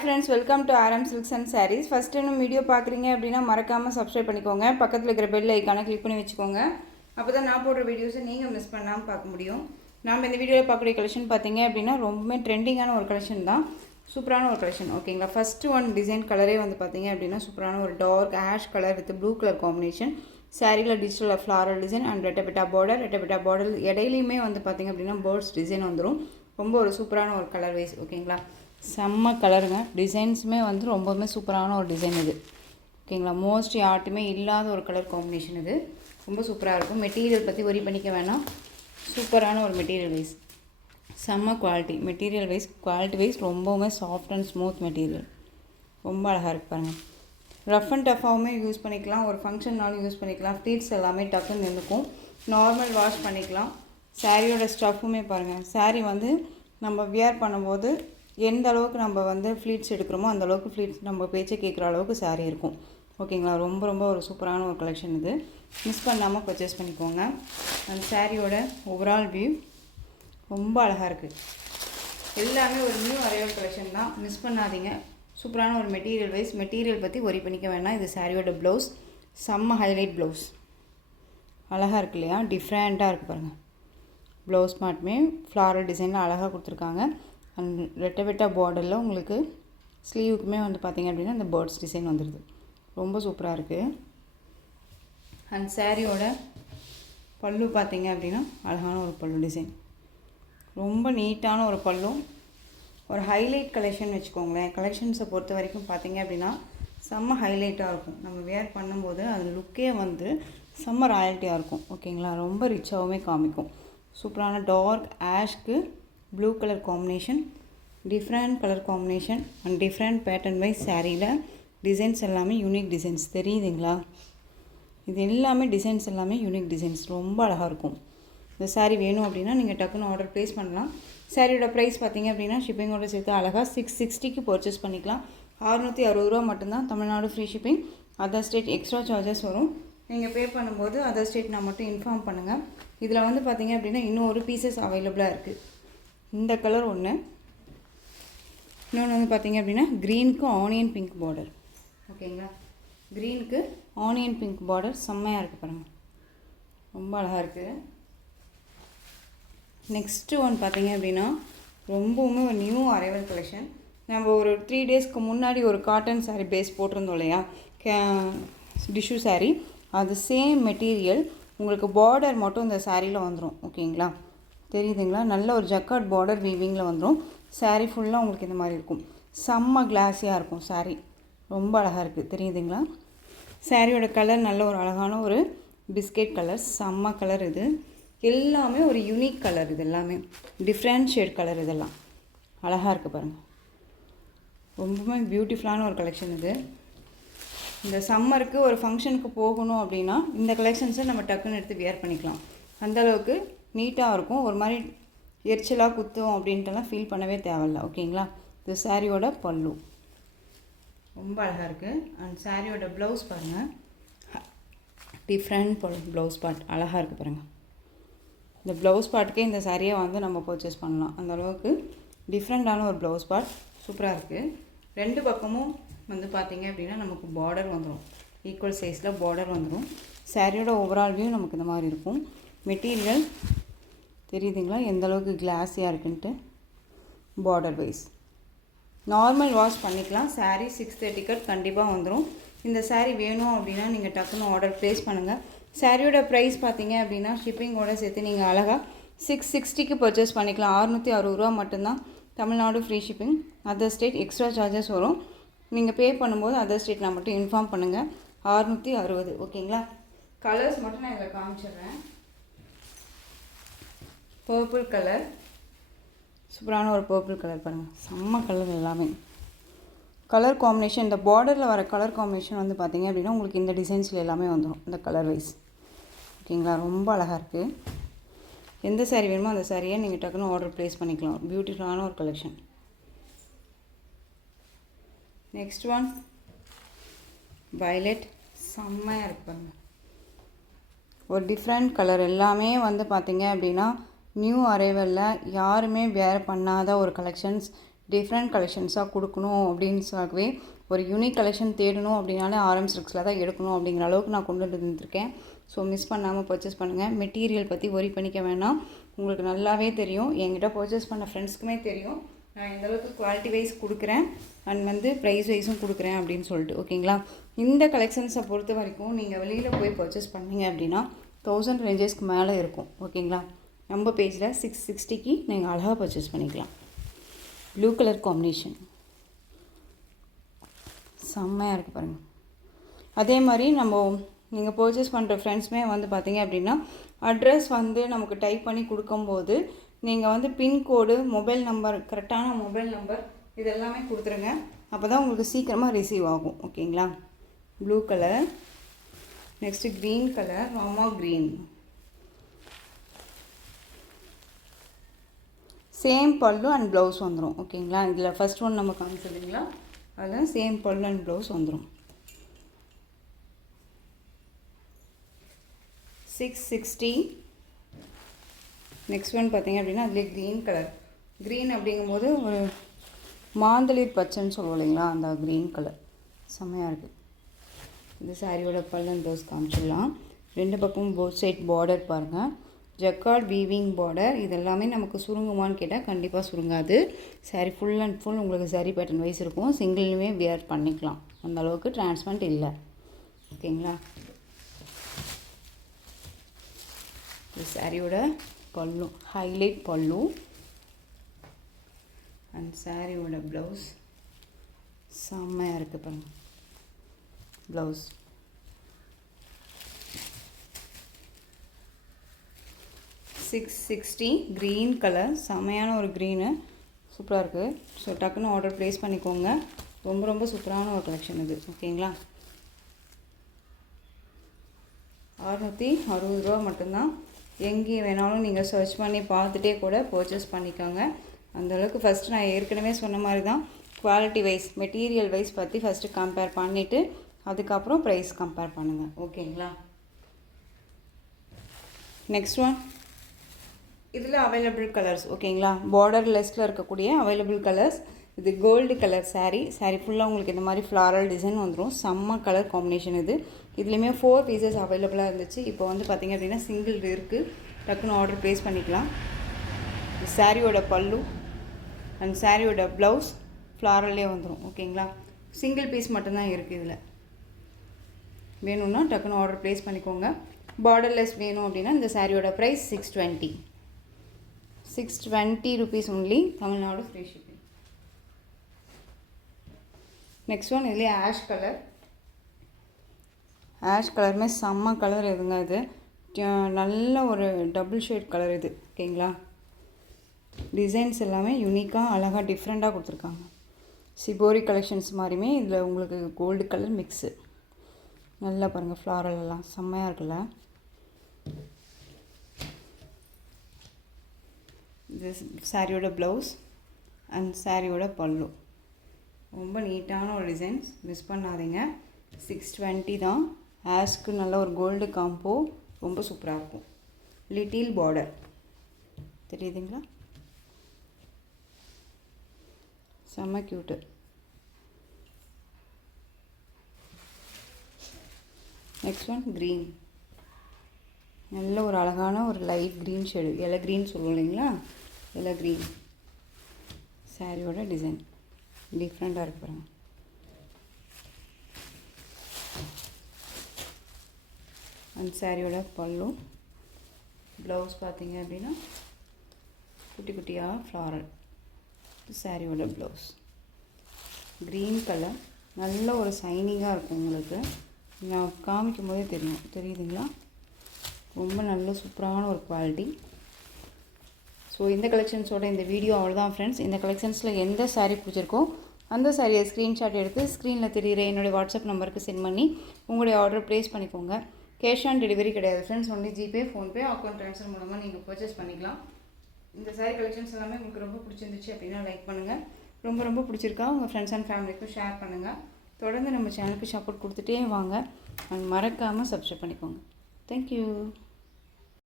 Hi friends, welcome to RM Silks and Sarees. First time video பார்க்குறீங்க அப்படின்னா மறக்காமல் subscribe பண்ணிக்கோங்க. பக்கத்தில் இருக்கிற பெல் ஐக்கானை கிளிக் பண்ணி வச்சுக்கோங்க. அப்போ தான் நான் போடுற வீடியோஸை நீங்கள் மிஸ் பண்ணாமல் பார்க்க முடியும். நாம் இந்த வீடியோவில் பார்க்கக்கூடிய கலெக்ஷன் பார்த்தீங்க அப்படின்னா ரொம்பவே ட்ரெண்டிங்கான ஒரு கலெக்ஷன் தான். சூப்பரான ஒரு கலெக்ஷன். ஓகேங்களா, ஃபஸ்ட்டு ஒன் டிசைன் கலரே வந்து பார்த்தீங்க அப்படின்னா சூப்பரான ஒரு dark ash colour with blue colour combination. சாரியில் டிஜிட்டல் ஃப்ளாரல் டிசைன் அண்ட் ரெட்டபிட்டா பார்டர் இடையிலையுமே வந்து பார்த்திங்க அப்படின்னா பேர்ட்ஸ் டிசைன் வந்துடும். ரொம்ப ஒரு சூப்பரான ஒரு கலர் வைஸ். ஓகேங்களா, செம்ம கலருங்க. டிசைன்ஸுமே வந்து ரொம்பவுமே சூப்பரான ஒரு டிசைன் இது. ஓகேங்களா, மோஸ்ட் யார்ட்டுமே இல்லாத ஒரு கலர் காம்பினேஷன் இது. ரொம்ப சூப்பராக இருக்கும். மெட்டீரியல் பற்றி ஒரி பண்ணிக்க வேணாம். சூப்பரான ஒரு மெட்டீரியல் வைஸ், செம்ம quality. Material wise quality wise ரொம்பவுமே சாஃப்ட் அண்ட் ஸ்மூத் மெட்டீரியல். ரொம்ப அழகாக இருக்கு பாருங்கள். ரஃப் அண்ட் டஃபாகவுமே யூஸ் பண்ணிக்கலாம். ஒரு ஃபங்க்ஷன்னாலும் யூஸ் பண்ணிக்கலாம். ஃப்ளீட்ஸ் எல்லாமே டக்குன்னு நின்றுக்கும். நார்மல் வாஷ் பண்ணிக்கலாம். சாரியோட ஸ்டஃப்புமே பாருங்கள். சாரீ வந்து நம்ம வியர் பண்ணும்போது எந்த அளவுக்கு நம்ம வந்து ஃப்ளீட்ஸ் எடுக்கிறோமோ அந்த அளவுக்கு ஃப்ளீட்ஸ் நம்ம பேச்சை கேட்குற அளவுக்கு சாரீ இருக்கும். ஓகேங்களா, ரொம்ப ரொம்ப ஒரு சூப்பரான ஒரு கலெக்ஷன் இது. மிஸ் பண்ணாமல் பர்ச்சேஸ் பண்ணிக்கோங்க. அந்த சாரியோட ஓவரால் வியூ ரொம்ப அழகாக இருக்குது. எல்லாமே ஒரு நியூ அரைவல் கலெக்ஷன் தான். மிஸ் பண்ணாதீங்க. சூப்பரான ஒரு மெட்டீரியல் வைஸ். மெட்டீரியல் பற்றி ஒரி பண்ணிக்க வேணாம். இது சாரியோட ப்ளவுஸ். செம்ம ஹைலைட் ப்ளவுஸ். அழகாக இருக்கு இல்லையா, டிஃப்ரெண்ட்டாக இருக்குது பாருங்கள். ப்ளவுஸ் மாட்டுமே ஃப்ளாரல் டிசைனில் அழகாக கொடுத்துருக்காங்க. அண்ட் ரெட்டபிட்டா பார்டரில் உங்களுக்கு ஸ்லீவுக்குமே வந்து பார்த்திங்க அப்படின்னா இந்த பேர்ட்ஸ் டிசைன் வந்துடுது. ரொம்ப சூப்பராக இருக்குது. அண்ட் சாரியோட பல்லு பார்த்திங்க அப்படின்னா அழகான ஒரு பல்லு டிசைன். ரொம்ப நீட்டான ஒரு பல்லு. ஒரு ஹைலைட் கலெக்ஷன் வச்சுக்கோங்களேன். கலெக்ஷன்ஸை பொறுத்த வரைக்கும் பார்த்திங்க அப்படின்னா செம்ம ஹைலைட்டாக இருக்கும். நம்ம வேர் பண்ணும்போது அது லுக்கே வந்து செம்ம ராயல்ட்டியாக இருக்கும். ஓகேங்களா, ரொம்ப ரிச்சாகவுமே காமிக்கும். சூப்பரான டார்க் ஆஷ்க்கு blue colour combination, different colour combination and different pattern wise. சாரியில் டிசைன்ஸ் எல்லாமே யூனிக் டிசைன்ஸ். தெரியுதுங்களா, இது எல்லாமே டிசைன்ஸ் எல்லாமே யூனிக் டிசைன்ஸ். ரொம்ப அழகாக இருக்கும். இந்த சாரீ வேணும் அப்படின்னா நீங்கள் டக்குன்னு ஆர்டர் ப்ளேஸ் பண்ணலாம். சாரியோட ப்ரைஸ் பார்த்திங்க அப்படின்னா ஷிப்பிங்கோட சேர்த்து அழகாக 660க்கு பர்ச்சேஸ் பண்ணிக்கலாம். 660 ரூபா மட்டும்தான். Tamil Nadu free shipping. Other state extra charges வரும். நீங்கள் பே பண்ணும்போது அதர் ஸ்டேட் நான் மட்டும் இன்ஃபார்ம் பண்ணுங்கள். இதில் வந்து பார்த்திங்க அப்படின்னா இன்னும் ஒரு பீசஸ் அவைலபிளாக இருக்குது. இந்த கலர் ஒன்று. இன்னொன்று வந்து பார்த்திங்க அப்படின்னா க்ரீனுக்கு ஆனியன் பிங்க் பார்டர். ஓகேங்களா, க்ரீனுக்கு ஆனியன் பிங்க் பார்டர் செம்மையாக இருக்குது பாருங்கள். ரொம்ப அழகாக இருக்குது. நெக்ஸ்ட்டு ஒன் பார்த்திங்க அப்படின்னா ரொம்பவுமே ஒரு நியூ அரைவல் கலெக்ஷன். நம்ம ஒரு 3 டேஸ்க்கு முன்னாடி ஒரு காட்டன் சாரீ பேஸ் போட்டிருந்தோம் இல்லையா, டிஷ்யூ சாரீ. அது சேம் மெட்டீரியல் உங்களுக்கு பார்டர் மட்டும் இந்த சாரியில் வந்துடும். ஓகேங்களா, தெரியுதுங்களா, நல்ல ஒரு ஜக்கார்ட் பார்டர் வீவிங்கில் வந்துடும். சாரீ ஃபுல்லாக உங்களுக்கு இந்த மாதிரி இருக்கும். செம்ம கிளாஸியாக இருக்கும் சாரீ. ரொம்ப அழகாக இருக்குது. தெரியுதுங்களா, சாரியோட கலர் நல்ல ஒரு அழகான ஒரு பிஸ்கெட் கலர். செம்ம கலர் இது. எல்லாமே ஒரு யூனிக் கலர். இது எல்லாமே டிஃப்ரெண்ட் ஷேட் கலர். இதெல்லாம் அழகாக இருக்குது பாருங்கள். ரொம்பவுமே பியூட்டிஃபுல்லான ஒரு கலெக்ஷன் இது. இந்த சம்மருக்கு ஒரு ஃபங்க்ஷனுக்கு போகணும் அப்படின்னா இந்த கலெக்ஷன்ஸை நம்ம டக்குன்னு எடுத்து வியர் பண்ணிக்கலாம். அந்தளவுக்கு நீட்டாக இருக்கும். ஒரு மாதிரி எரிச்சலாக குத்தும் அப்படின்ட்டுலாம் ஃபீல் பண்ணவே தேவையில்ல. ஓகேங்களா, இது சாரியோட பல்லு. ரொம்ப அழகாக இருக்குது. அண்ட் சாரியோட ப்ளவுஸ் பாருங்கள். டிஃப்ரெண்ட் ப்ளவுஸ் பார்ட் அழகாக இருக்குது பாருங்கள். இந்த ப்ளவுஸ் பார்ட்டுக்கே இந்த சாரியை வந்து நம்ம பர்ச்சேஸ் பண்ணலாம். அந்தளவுக்கு டிஃப்ரெண்ட்டான ஒரு ப்ளவுஸ் பார்ட். சூப்பராக இருக்குது. 2 பக்கமும் வந்து பார்த்திங்க அப்படின்னா நமக்கு பார்டர் வந்துடும். ஈக்குவல் சைஸில் பார்டர் வந்துடும். சாரியோட ஓவரால் வியூ நமக்கு இந்த மாதிரி இருக்கும். மெட்டீரியல் தெரியுதுங்களா எந்த அளவுக்கு கிளாஸியாக இருக்குன்ட்டு. பார்டர் வைஸ் நார்மல் வாஷ் பண்ணிக்கலாம். சாரீ 630 கட் கண்டிப்பாக வந்துடும். இந்த சாரீ வேணும் அப்படின்னா நீங்கள் டக்குன்னு ஆர்டர் ப்ளேஸ் பண்ணுங்கள். சாரியோட ப்ரைஸ் பார்த்தீங்க அப்படின்னா ஷிப்பிங்கோடு சேர்த்து நீங்கள் அழகாக 660க்கு பர்ச்சேஸ் பண்ணிக்கலாம். 660 ரூபா மட்டும்தான். Tamil Nadu free shipping. Other state extra charges வரும். நீங்கள் பே பண்ணும்போது அதர் ஸ்டேட் நான் மட்டும் இன்ஃபார்ம் பண்ணுங்கள். 660. ஓகேங்களா, கலர்ஸ் மட்டும் நான் இதில் காமிச்சிடுறேன். பர்பிள் கலர், சூப்பரான ஒரு பர்பிள் கலர் பாருங்கள். செம்ம கலர். எல்லாமே கலர் காம்பினேஷன். இந்த பார்டரில் வர கலர் காம்பினேஷன் வந்து பார்த்திங்க அப்படின்னா உங்களுக்கு இந்த டிசைன்ஸில் எல்லாமே வந்துடும். இந்த கலர் வைஸ். ஓகேங்களா, ரொம்ப அழகாக இருக்குது. எந்த சாரீ வேணுமோ அந்த சாரியை நீங்கள் டக்குன்னு ஆர்டர் ப்ளேஸ் பண்ணிக்கலாம். பியூட்டிஃபுல்லான ஒரு கலெக்ஷன். Next one violet. செம்மையாக இருப்பாங்க. ஒரு டிஃப்ரெண்ட் கலர். எல்லாமே வந்து பார்த்திங்க அப்படின்னா நியூ அரைவலில் யாருமே வேர் பண்ணாத ஒரு கலெக்ஷன்ஸ். டிஃப்ரெண்ட் கலெக்ஷன்ஸாக கொடுக்கணும் அப்படின்னுக்காகவே ஒரு யூனிக் கலெக்ஷன் தேடணும் அப்படின்னாலே RM சில்க்ஸில் தான் எடுக்கணும் அப்படிங்கிற அளவுக்கு நான் கொண்டு வந்துருக்கேன். ஸோ மிஸ் பண்ணாமல் பர்ச்சேஸ் பண்ணுங்கள். மெட்டீரியல் பற்றி ஒரி பண்ணிக்க வேணாம். உங்களுக்கு நல்லாவே தெரியும், என்கிட்ட பர்ச்சேஸ் பண்ண ஃப்ரெண்ட்ஸ்க்குமே தெரியும் நான் எந்தளவுக்கு குவாலிட்டி வைஸ் கொடுக்குறேன் அண்ட் ப்ரைஸ் வைஸும் கொடுக்குறேன் அப்படின்னு சொல்லிட்டு. ஓகேங்களா? இந்த கலெக்ஷன்ஸை பொறுத்த வரைக்கும் நீங்கள் வெளியில் போய் பர்ச்சேஸ் பண்ணிங்க அப்படின்னா 1000 ரேஞ்சஸ்க்கு மேலே இருக்கும். ஓகேங்களா? நம்ம பேஜில் 660க்கு நீங்கள் அழகாக பர்ச்சேஸ் பண்ணிக்கலாம். ப்ளூ கலர் காம்பினேஷன் செம்மையாக இருக்குது பாருங்கள். அதே மாதிரி நீங்கள் பர்ச்சேஸ் பண்ணுற ஃப்ரெண்ட்ஸுமே பார்த்தீங்க அப்படின்னா அட்ரஸ் நமக்கு டைப் பண்ணி கொடுக்கும்போது நீங்கள் பின்கோடு, மொபைல் நம்பர், கரெக்டான மொபைல் நம்பர் இதெல்லாமே கொடுத்துருங்க. அப்போ தான் உங்களுக்கு சீக்கிரமாக ரிசீவ் ஆகும். ஓகேங்களா? Blue colour, next green colour, Rama green, same பல்லு அண்ட் ப்ளவுஸ் வந்துடும். ஓகேங்களா? இதில் ஃபஸ்ட் ஒன் நம்ம காமிச்சிருந்தீங்களா, அதில் சேம் பல்லு அண்ட் ப்ளவுஸ் வந்துடும். 660. நெக்ஸ்ட் ஒன் பார்த்தீங்க அப்படின்னா அதிலே க்ரீன் கலர். க்ரீன் அப்படிங்கும்போது ஒரு மாந்தளிர் பச்சைன்னு சொல்லுவோம் இல்லைங்களா, அந்த க்ரீன் கலர் செம்மையாக இருக்குது. இந்த சாரியோட பல்லு அண்ட் ப்ளவுஸ் காமிச்சிடலாம். 2 பக்கமும் போத் சைட் பார்டர் பாருங்கள், ஜக்கார்ட் வீவிங் பார்டர். இதெல்லாமே நமக்கு சுருங்குமான்னு கேட்டால் கண்டிப்பாக சுருங்காது. சாரீ ஃபுல் அண்ட் ஃபுல் உங்களுக்கு சாரீ பேட்டர்ன் வைஸ் இருக்கும். சிங்கிள்னுமே வியர் பண்ணிக்கலாம், அந்த அளவுக்கு டிரான்ஸ்பரண்ட் இல்லை. ஓகேங்களா? இந்த சாரியோட பல்லு, ஹைலைட் பல்லு அண்ட் சாரியோட ப்ளவுஸ் செம்மையாக இருக்குது பாருங்கள். ப்ளவுஸ் 660 க்ரீன் கலர், செம்மையான ஒரு க்ரீனு, சூப்பராக இருக்குது. ஸோ டக்குன்னு ஆர்டர் ப்ளேஸ் பண்ணிக்கோங்க. ரொம்ப ரொம்ப சூப்பரான ஒரு கலெக்ஷன் இது. ஓகேங்களா? 660 ரூபா மட்டும்தான். எங்கேயும் வேணாலும் நீங்கள் சர்ச் பண்ணி பார்த்துட்டே கூட பர்ச்சேஸ் பண்ணிக்கோங்க. அந்தளவுக்கு ஃபஸ்ட்டு நான் ஏற்கனவே சொன்ன மாதிரி தான் குவாலிட்டி வைஸ், மெட்டீரியல் வைஸ் பற்றி ஃபஸ்ட்டு கம்பேர் பண்ணிவிட்டு அதுக்கப்புறம் ப்ரைஸ் கம்பேர் பண்ணுங்கள். ஓகேங்களா? நெக்ஸ்ட் ஒன், இதில் அவைலபிள் கலர்ஸ். ஓகேங்களா? பார்டர் லெஸ்ட்டில் இருக்கக்கூடிய அவைலபிள் கலர்ஸ். இது கோல்டு கலர் சாரீ ஃபுல்லாக உங்களுக்கு இந்த மாதிரி ஃப்ளாரல் டிசைன் வந்துடும். செம்ம கலர் காம்பினேஷன் இது. இதுலேயுமே 4 பீசஸ் அவைலபிளாக இருந்துச்சு. இப்போ பார்த்திங்க அப்படின்னா சிங்கிள் இருக்குது. டக்குன்னு ஆர்டர் ப்ளேஸ் பண்ணிக்கலாம். சாரியோட பல்லு அண்ட் சாரியோட ப்ளவுஸ் ஃப்ளாரல்லே வந்துடும். ஓகேங்களா? சிங்கிள் பீஸ் மட்டும்தான் இருக்குது. இதில் வேணும்னா டக்குன்னு ஆர்டர் ப்ளேஸ் பண்ணிக்கோங்க. பார்டர்லெஸ் வேணும் அப்படின்னா இந்த சாரியோட price 620 rupees only, Tamil Nadu free shipping. Next one, இதுலேயே ஆஷ் கலருமே செம்ம கலர் எதுங்க இது. நல்ல ஒரு டபுள் ஷேட் கலர் இது. ஓகேங்களா? டிசைன்ஸ் எல்லாமே யூனிக்காக அழகாக டிஃப்ரெண்ட்டாக கொடுத்துருக்காங்க. சிபோரி கலெக்ஷன்ஸ் மாதிரியுமே இதில் உங்களுக்கு கோல்டு கலர் மிக்ஸு. நல்லா பாருங்கள், ஃப்ளாரல் எல்லாம் செம்மையாக இருக்குல்ல. இது சாரியோட ப்ளவுஸ் அண்ட் சாரியோட பல்லு. ரொம்ப நீட்டான ஒரு டிசைன்ஸ், மிஸ் பண்ணாதீங்க. 620 தான். ஆஷ்க்கு நல்ல ஒரு கோல்டு காம்போ, ரொம்ப சூப்பராக இருக்கும். லிட்டில் பார்டர் தெரியுதுங்களா, செம்ம க்யூட்டு. நெக்ஸ்ட் ஒன் க்ரீன், நல்ல ஒரு அழகான ஒரு லைட் க்ரீன் ஷேடு, எலை க்ரீன் சொல்லுவோம் இல்லைங்களா, எலை க்ரீன். சாரியோட டிசைன் டிஃப்ரெண்ட்டாக இருக்கு பாருங்க. அந்த சாரியோட பல்லு, ப்ளவுஸ் பார்த்தீங்க அப்படின்னா குட்டி குட்டியாக ஃப்ளாரல். சாரியோட ப்ளவுஸ் க்ரீன் கலர், நல்ல ஒரு ஷைனிங்காக இருக்கும். உங்களுக்கு நான் காமிக்கும் போதே தெரியுதுங்களா, ரொம்ப நல்ல சூப்பரான ஒரு குவாலிட்டி. ஸோ இந்த கலெக்ஷன்ஸோட இந்த வீடியோ அவ்வளோதான் ஃப்ரெண்ட்ஸ். இந்த கலெக்ஷன்ஸில் எந்த சாரீ பிடிச்சிருக்கோ அந்த சாரியை ஸ்க்ரீன்ஷாட் எடுத்து ஸ்க்ரீனில் தெரிகிற என்னுடைய வாட்ஸ்அப் நம்பருக்கு சென்ட் பண்ணி உங்களுடைய ஆர்டர் ப்ளேஸ் பண்ணிக்கோங்க. கேஷ் ஆன் டெலிவரி கிடையாது friends, only GPay, PhonePe, account transfer மூலமாக நீங்கள் பர்ச்சேஸ் பண்ணிக்கலாம். இந்த சாரீ கலெக்ஷன்ஸ் எல்லாமே உங்களுக்கு ரொம்ப பிடிச்சிருந்துச்சு அப்படின்னா லைக் பண்ணுங்கள். ரொம்ப ரொம்ப பிடிச்சிருக்கா உங்கள் ஃப்ரெண்ட்ஸ் அண்ட் ஃபேமிலிக்கும் ஷேர் பண்ணுங்கள். தொடர்ந்து நம்ம சேனலுக்கு சப்போர்ட் கொடுத்துட்டே வாங்க. அண்ட் மறக்காமல் சப்ஸ்கிரைப் பண்ணிக்கோங்க. தேங்க்யூ.